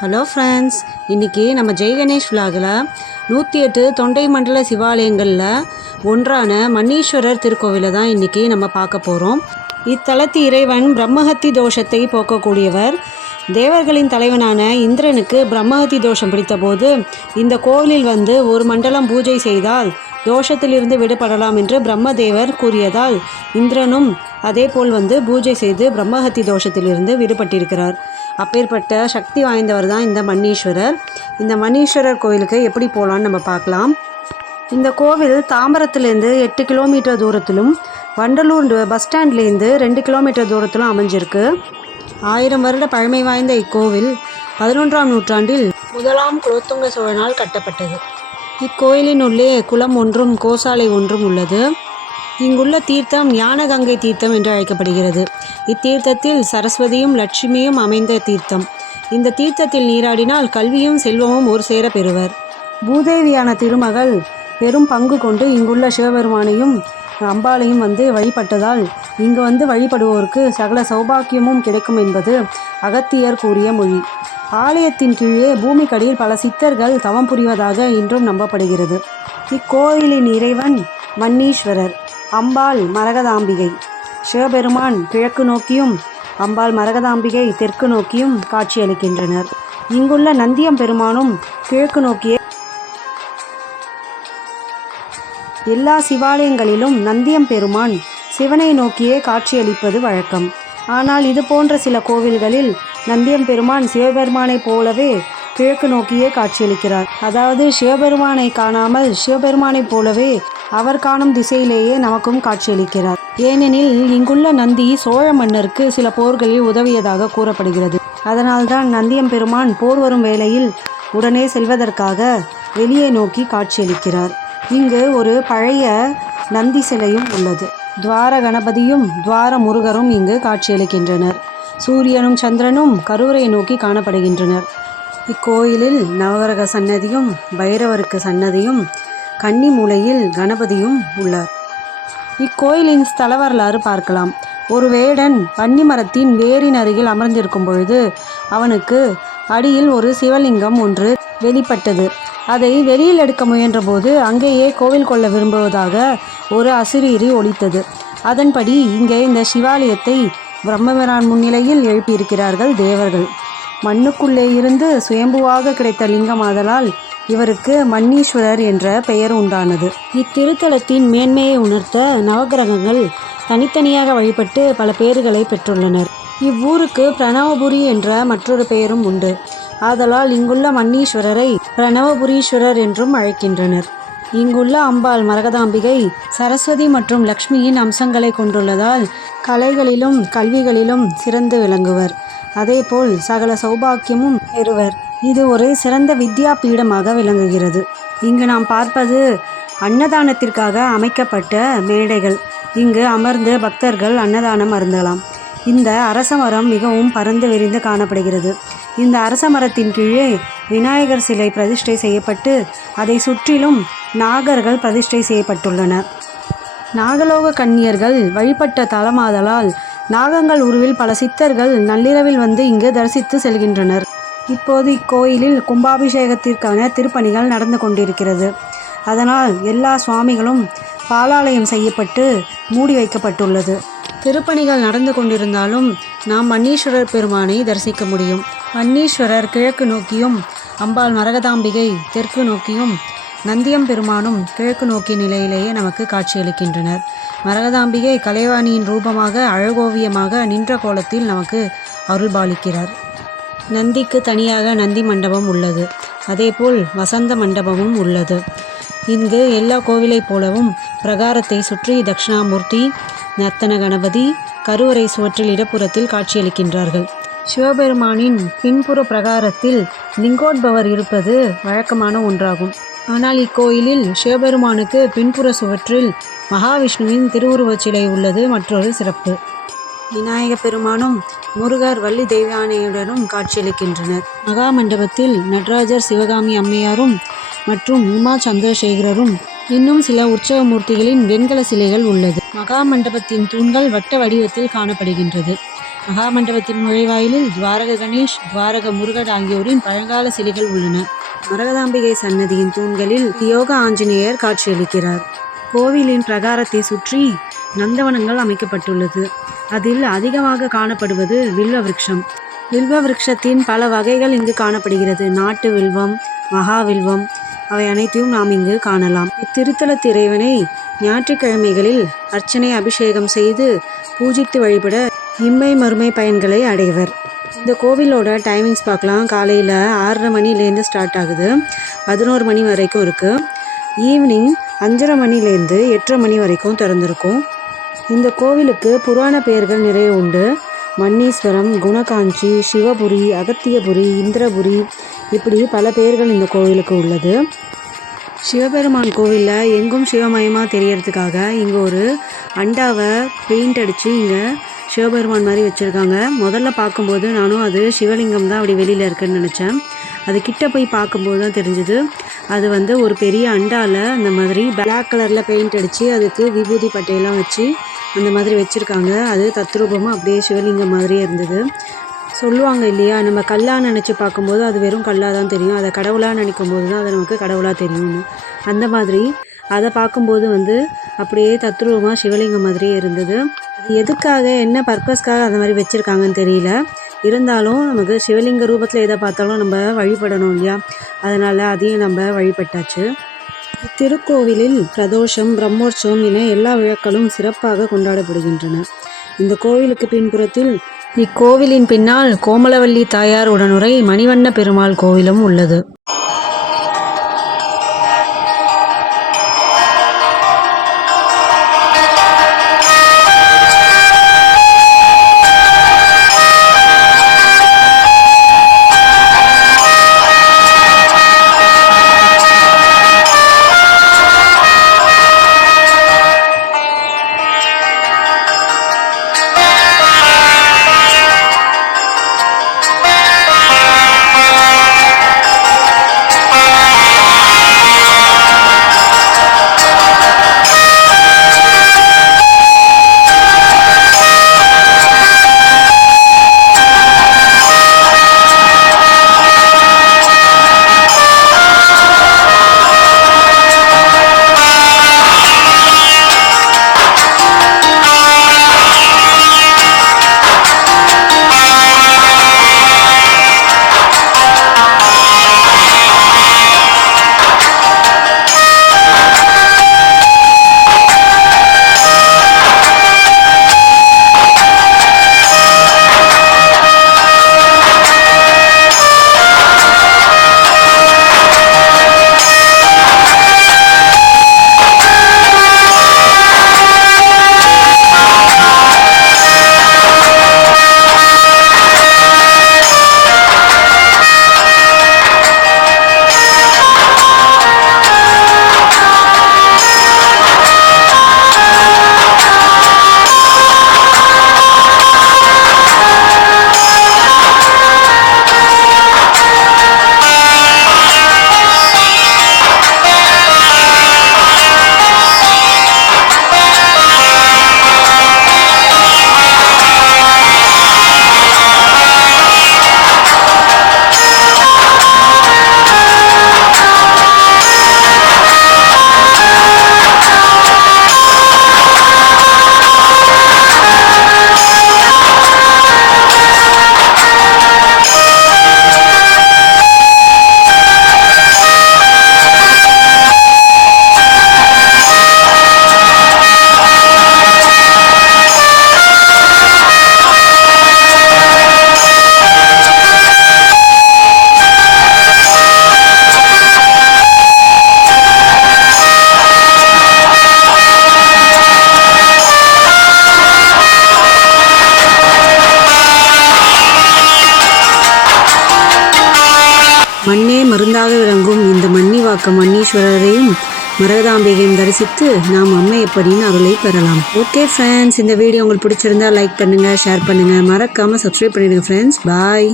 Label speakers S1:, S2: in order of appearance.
S1: Hello friends இன்றைக்கி நம்ம ஜெய் கணேஷ் நூற்றி எட்டு தொண்டை மண்டல சிவாலயங்களில் ஒன்றான மன்னீஸ்வரர் திருக்கோவிலை தான் இன்றைக்கி நம்ம பார்க்க போகிறோம் இத்தலத்து இறைவன் பிரம்மஹத்தி தோஷத்தை போக்கக்கூடியவர். தேவர்களின் தலைவனான இந்திரனுக்கு பிரம்மஹத்தி தோஷம் பிடித்தபோது இந்த கோவிலில் வந்து ஒரு மண்டலம் பூஜை செய்தால் தோஷத்திலிருந்து விடுபடலாம் என்று பிரம்மதேவர் கூறியதால் இந்திரனும் அதேபோல் வந்து பூஜை செய்து பிரம்மஹத்தி தோஷத்திலிருந்து விடுபட்டிருக்கிறார். அப்பேற்பட்ட சக்தி வாய்ந்தவர் தான் இந்த மன்னீஸ்வரர். இந்த மன்னீஸ்வரர் கோயிலுக்கு எப்படி போகலான்னு நம்ம பார்க்கலாம். இந்த கோவில் தாம்பரத்துலேருந்து எட்டு கிலோமீட்டர் தூரத்திலும் வண்டலூர் பஸ் ஸ்டாண்ட்லேருந்து ரெண்டு கிலோமீட்டர் தூரத்திலும் அமைஞ்சிருக்கு. ஆயிரம் வருட பழமை வாய்ந்த இக்கோவில் பதினொன்றாம் நூற்றாண்டில் முதலாம் குலோத்துங்க சோழனால் கட்டப்பட்டது. இக்கோயிலின் உள்ளே குளம் ஒன்றும் கோசாலை ஒன்றும் உள்ளது. இங்குள்ள தீர்த்தம் ஞானகங்கை தீர்த்தம் என்று அழைக்கப்படுகிறது. இத்தீர்த்தத்தில் சரஸ்வதியும் லட்சுமியும் அமைந்த தீர்த்தம். இந்த தீர்த்தத்தில் நீராடினால் கல்வியும் செல்வமும் ஒரு சேர பெறுவர். பூதேவியான திருமகள் பெரும் பங்கு கொண்டு இங்குள்ள சிவபெருமானையும் அம்பாளையும் வந்து வழிபட்டதால் இங்கு வந்து வழிபடுவோருக்கு சகல சௌபாக்கியமும் கிடைக்கும் என்பது அகத்தியர் கூறிய மொழி. ஆலயத்தின் கீழே பூமிக்கடியில் பல சித்தர்கள் தவம் புரிவதாக இன்றும் நம்பப்படுகிறது. இக்கோயிலின் இறைவன் மன்னீஸ்வரர். அம்பாள் மரகதாம்பிகை. சிவபெருமான் கிழக்கு நோக்கியும் அம்பாள் மரகதாம்பிகை தெற்கு நோக்கியும் காட்சியளிக்கின்றனர். இங்குள்ள நந்தியம் பெருமானும் கிழக்கு நோக்கியே எல்லா சிவாலயங்களிலும் நந்தியம் பெருமான் சிவனை நோக்கியே காட்சியளிப்பது வழக்கம். ஆனால் இது போன்ற சில கோவில்களில் நந்தியம் பெருமான் சிவபெருமானைப் போலவே கிழக்கு நோக்கியே காட்சியளிக்கிறார். அதாவது சிவபெருமானை காணாமல் சிவபெருமானைப் போலவே அவர் காணும் திசையிலேயே நமக்கும் காட்சியளிக்கிறார். ஏனெனில் இங்குள்ள நந்தி சோழ மன்னருக்கு சில போர்களில் உதவியதாக கூறப்படுகிறது. அதனால்தான் நந்தியம் பெருமான் போர் வரும் வேளையில் உடனே செல்வதற்காக வெளியே நோக்கி காட்சியளிக்கிறார். இங்கு ஒரு பழைய நந்தி சிலையும் உள்ளது. துவார கணபதியும் துவார முருகரும் இங்கு காட்சியளிக்கின்றனர். சூரியனும் சந்திரனும் கரூரை நோக்கி காணப்படுகின்றனர். இக்கோயிலில் நவகிரக சன்னதியும் பைரவருக்கு சன்னதியும் கன்னி மூலையில் கணபதியும் உள்ளார். இக்கோயிலின் ஸ்தல வரலாறு பார்க்கலாம். ஒரு வேடன் பன்னி மரத்தின் வேரின் அருகில் அமர்ந்திருக்கும் பொழுது அவனுக்கு அடியில் ஒரு சிவலிங்கம் ஒன்று வெளிப்பட்டது. அதை வெளியில் எடுக்க முயன்றபோது அங்கேயே கோவில் கொள்ள விரும்புவதாக ஒரு அசிரீரி ஒழித்தது அதன்படி இங்கே இந்த சிவாலயத்தை பிரம்மபிரான் முன்னிலையில் எழுப்பியிருக்கிறார்கள் தேவர்கள். மண்ணுக்குள்ளே இருந்து சுயம்புவாக கிடைத்த லிங்கமாதலால் இவருக்கு மன்னீஸ்வரர் என்ற பெயர் உண்டானது. இத்திருத்தலத்தின் மேன்மையை உணர்த்த நவகிரகங்கள் தனித்தனியாக வழிபட்டு பல பெயர்களை பெற்றுள்ளனர். இவ்வூருக்கு பிரணவபுரி என்ற மற்றொரு பெயரும் உண்டு. ஆதலால் இங்குள்ள மன்னீஸ்வரரை பிரணவபுரீஸ்வரர் என்றும் அழைக்கின்றனர். இங்குள்ள அம்பாள் மரகதாம்பிகை சரஸ்வதி மற்றும் லக்ஷ்மியின் அம்சங்களை கொண்டுள்ளதால் கலைகளிலும் கல்விகளிலும் சிறந்து விளங்குவர். அதேபோல் சகல சௌபாக்கியமும் பெறுவர். இது ஒரு சிறந்த வித்யா பீடமாக விளங்குகிறது. இங்கு நாம் பார்ப்பது அன்னதானத்திற்காக அமைக்கப்பட்ட மேடைகள். இங்கு அமர்ந்து பக்தர்கள் அன்னதானம் அருந்தலாம். இந்த அரச மரம் மிகவும் பறந்து விரிந்து காணப்படுகிறது. இந்த அரச மரத்தின் கீழே விநாயகர் சிலை பிரதிஷ்டை செய்யப்பட்டு அதை சுற்றிலும் நாகர்கள் பிரதிஷ்டை செய்யப்பட்டுள்ளனர். நாகலோக கன்னியர்கள் வழிபட்ட தலமாதலால் நாகங்கள் உருவில் பல சித்தர்கள் நள்ளிரவில் வந்து இங்கு தரிசித்து செல்கின்றனர். இப்போது இக்கோயிலில் கும்பாபிஷேகத்திற்கான திருப்பணிகள் நடந்து கொண்டிருக்கிறது. அதனால் எல்லா சுவாமிகளும் பாலாலயம் செய்யப்பட்டு மூடி வைக்கப்பட்டுள்ளது. திருப்பணிகள் நடந்து கொண்டிருந்தாலும் நாம் மன்னீஸ்வரர் பெருமானை தரிசிக்க முடியும். மன்னீஸ்வரர் கிழக்கு நோக்கியும் அம்பாள் மரகதாம்பிகை தெற்கு நோக்கியும் நந்தியம் பெருமானும் கிழக்கு நோக்கிய நிலையிலேயே நமக்கு காட்சியளிக்கின்றனர். மரகதாம்பிகை கலைவாணியின் ரூபமாக அழகோவியமாக நின்ற கோலத்தில் நமக்கு அருள்பாலிக்கிறார். நந்திக்கு தனியாக நந்தி மண்டபம் உள்ளது. அதேபோல் வசந்த மண்டபமும் உள்ளது. இங்கு எல்லா கோவிலைப் போலவும் பிரகாரத்தை சுற்றி தட்சிணாமூர்த்தி நர்த்தன கணபதி கருவறை சுவற்றில் இடப்புறத்தில் காட்சியளிக்கின்றார்கள். சிவபெருமானின் பின்புற பிரகாரத்தில் லிங்கோட்பவர் இருப்பது வழக்கமான ஒன்றாகும். ஆனால் இக்கோயிலில் சிவபெருமானுக்கு பின்புற சுவற்றில் மகாவிஷ்ணுவின் திருவுருவச் சிலை உள்ளது மற்றொரு சிறப்பு. விநாயக பெருமானும் முருகர் வள்ளி தெய்வானையுடனும் காட்சியளிக்கின்றனர். மகா மண்டபத்தில் நடராஜர் சிவகாமி அம்மையாரும் மற்றும் உமா சந்திரசேகரரும் இன்னும் சில உற்சவ மூர்த்திகளின் வெண்கல சிலைகள் உள்ளது. மகா மண்டபத்தின் தூண்கள் வட்ட வடிவத்தில் காணப்படுகின்றது.
S2: மகாமண்டபத்தின் நுழைவாயிலில் துவாரக கணேஷ் துவாரக முருகன் ஆகியோரின் பழங்கால சிலைகள் உள்ளன.
S1: மரகதாம்பிகை சன்னதியின் தூண்களில் யோக ஆஞ்சநேயர் காட்சியளிக்கிறார். கோவிலின் பிரகாரத்தை சுற்றி நந்தவனங்கள் அமைக்கப்பட்டுள்ளது. அதில் அதிகமாக காணப்படுவது வில்வ விருட்சம் வில்வ விருட்சத்தின் பல வகைகள் இங்கு காணப்படுகிறது. நாட்டு வில்வம் மகா வில்வம் அவை அனைத்தையும் நாம் இங்கு காணலாம். இத்திருத்தலத் இறைவனை ஞாயிற்றுக்கிழமைகளில் அர்ச்சனை அபிஷேகம் செய்து பூஜித்து வழிபட இம்மை மறுமை பயன்களை அடைவர். இந்த கோவிலோட டைமிங்ஸ் பார்க்கலாம். காலையில் ஆறரை மணிலேருந்து ஸ்டார்ட் ஆகுது. பதினோரு மணி வரைக்கும் இருக்குது ஈவினிங் அஞ்சரை மணிலேருந்து எட்டரை மணி வரைக்கும் திறந்திருக்கும். இந்த கோவிலுக்கு புராண பெயர்கள் நிறைய உண்டு. மன்னீஸ்வரம் குணகாஞ்சி சிவபுரி அகத்தியபுரி இந்திரபுரி இப்படி பல பெயர்கள் இந்த கோவிலுக்கு உள்ளது. சிவபெருமான் கோவிலில் எங்கும் சிவமயமாக தெரியறதுக்காக இங்கே ஒரு அண்டாவை பெயிண்ட் அடித்து இங்கே சிவபெருமான் மாதிரி வச்சுருக்காங்க. முதல்ல பார்க்கும்போது நானும் அது சிவலிங்கம் தான் அப்படி வெளியில் இருக்குன்னு நினச்சேன். அது கிட்ட போய் பார்க்கும்போது தான் தெரிஞ்சுது. அது வந்து ஒரு பெரிய அண்டாவில் அந்த மாதிரி பிளாக் கலரில் பெயிண்ட் அடித்து அதுக்கு விபூதி பட்டையெல்லாம் வச்சு அந்த மாதிரி வச்சுருக்காங்க. அது தத்ரூபமாக அப்படியே சிவலிங்கம் மாதிரியே இருந்தது. சொல்லுவாங்க இல்லையா நம்ம கல்லாக நினச்சி பார்க்கும்போது அது வெறும் கல்லாக தான் தெரியும். அதை கடவுளாக நினைக்கும் போது தான் அது நமக்கு கடவுளாக தெரியும்னு. அந்த மாதிரி அதை பார்க்கும்போது வந்து அப்படியே தத்ரூபமாக சிவலிங்கம் மாதிரியே இருந்தது. அது எதுக்காக என்ன பர்பஸ்க்காக அந்த மாதிரி வச்சுருக்காங்கன்னு தெரியல. இருந்தாலும் நமக்கு சிவலிங்க ரூபத்தில் எதை பார்த்தாலும் நம்ம வழிபடணும் இல்லையா? அதனால் அதையும் நம்ம வழிபட்டாச்சு. திருக்கோவிலில் பிரதோஷம் பிரம்மோற்சவம் என எல்லா விழாக்களும் சிறப்பாக கொண்டாடப்படுகின்றன. இந்த கோவிலுக்கு பின்புறத்தில் இக்கோவிலின் பின்னால் கோமலவல்லி தாயார் உடனுரை மணிவண்ண பெருமாள் கோவிலும் உள்ளது. மருந்தாக விளங்கும் இந்த மன்னிவாக்கம் மன்னீஸ்வரரையும் மரகதாம்பிகையும் தரிசித்து நாம் அம்மை எப்படின்னு அருளை பெறலாம். ஓகே ஃப்ரெண்ட்ஸ் இந்த வீடியோ உங்களுக்கு பிடிச்சிருந்தா லைக் பண்ணுங்கள் ஷேர் பண்ணுங்கள் மறக்காமல் சப்ஸ்கிரைப் பண்ணிடுங்க ஃப்ரெண்ட்ஸ் பாய்